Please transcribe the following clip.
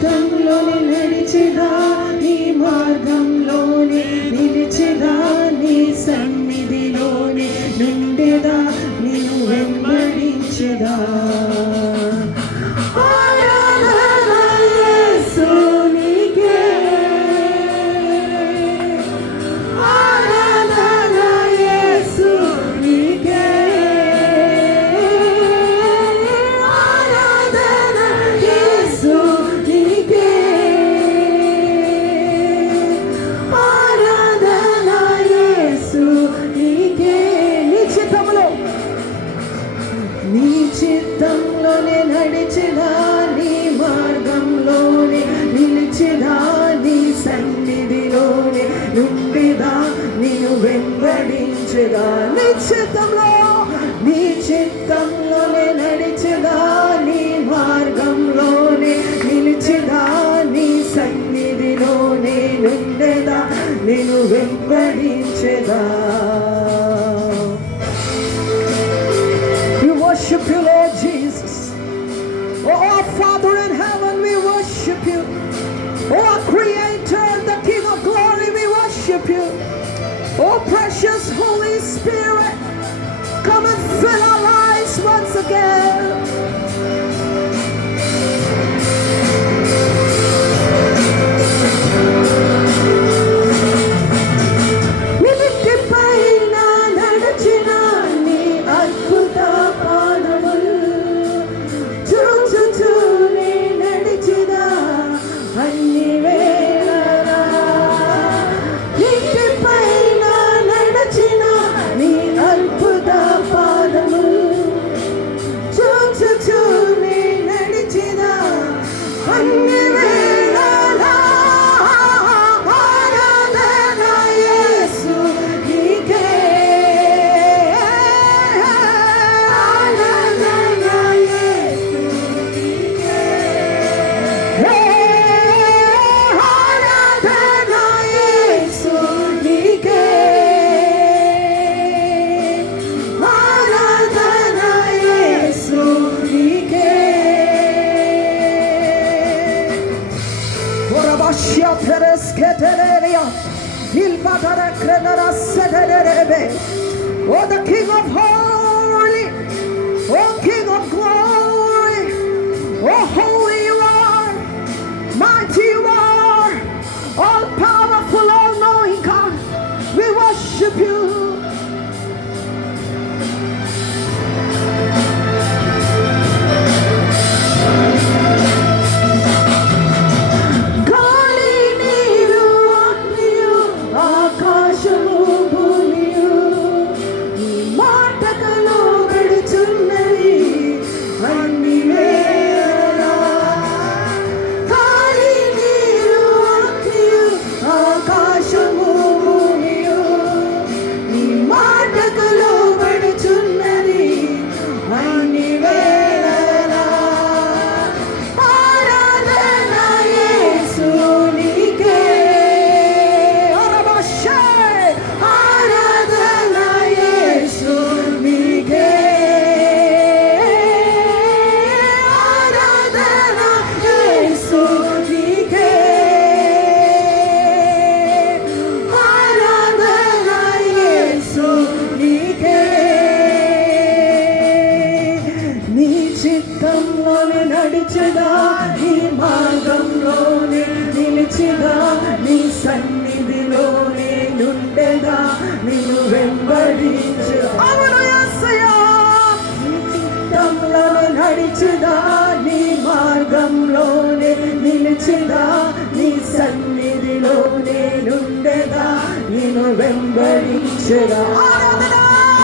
చిత్తంలోనే నడిచెదా, నీ మార్గంలోనే నిలిచెదా, నీ సన్నిధిలోనే నుండెదా, నేను వెంబడించెదా. నీ చిత్తంలోనే నడిచెదా, నీ మార్గంలోనే నిలిచెదా, నీ సన్నిధిలోనే నుండెదా, నేను వెంబడించెదా. నీ చిత్తంలోనే నడిచెదా, నీ మార్గంలోనే నిలిచెదా, నీ సన్నిధిలోనే నుండెదా, నేను వెంబడించెదా. Worship you, Lord Jesus. Oh, our Father in heaven, we worship you. Oh, our Creator, the King of glory, we worship you. Oh, precious Holy Spirit, come and fill our lives once again. Oh, the King of glory, oh King of glory, oh holy you are, mighty you are, all powerful, all knowing God, we worship you. చిత్తంలోనే నడిచెదా, నీ మార్గంలోనే నిలిచెదా, నీ సన్నిధిలోనే నుండెదా, నిన్ను వెంబడించెదా. అవును యేసయ్యా, నీ చిత్తంలోనే నడిచెదా, నీ మార్గంలోనే నిలిచెదా, నీ సన్నిధిలోనే నుండెదా, నిన్ను వెంబడించెదా.